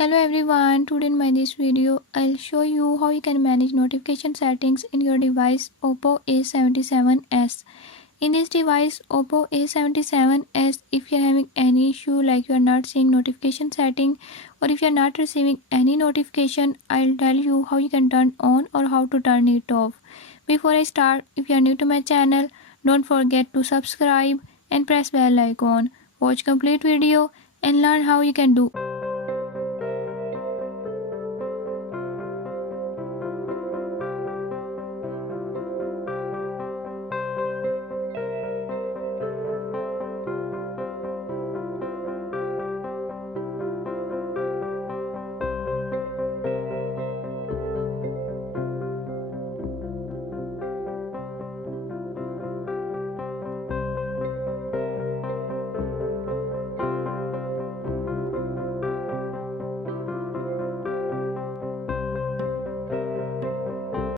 Hello everyone, today in my this video I'll show you how you can manage notification settings in your device Oppo A77s. In this device Oppo A77s, if you're having any issue like you're not seeing notification setting or if you're not receiving any notification, I'll tell you how you can turn on or how to turn it off. Before I start, if you're new to my channel, don't forget to subscribe and press bell icon. Watch complete video and learn how you can do